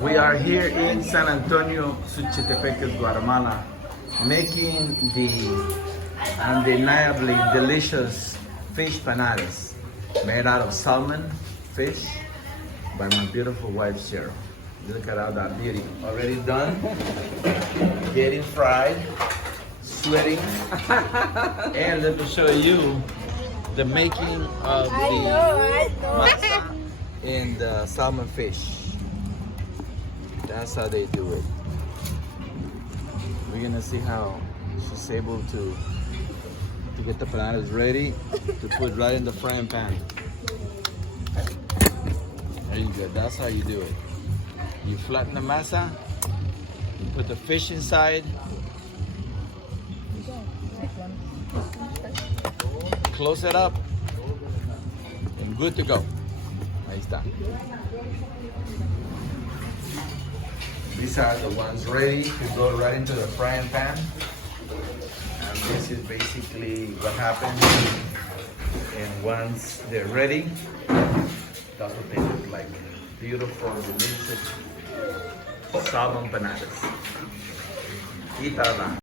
We are here in San Antonio, Suchitepeques, Guatemala, making the undeniably delicious fish panadas made out of salmon fish by my beautiful wife Cheryl. Look at all that beauty. Already done, getting fried, sweating, and let me show you the making of the masa in the salmon fish. That's how they do it. We're gonna see how she's able to get the panadas ready to put right in the frying pan. There you go. That's how you do it. You flatten the masa, you put the fish inside, close it up, and good to go. Ahí está. These are the ones ready to go right into the frying pan. And this is basically what happens. And once they're ready, that's what they look like. Beautiful, delicious salmon panadas. Itala.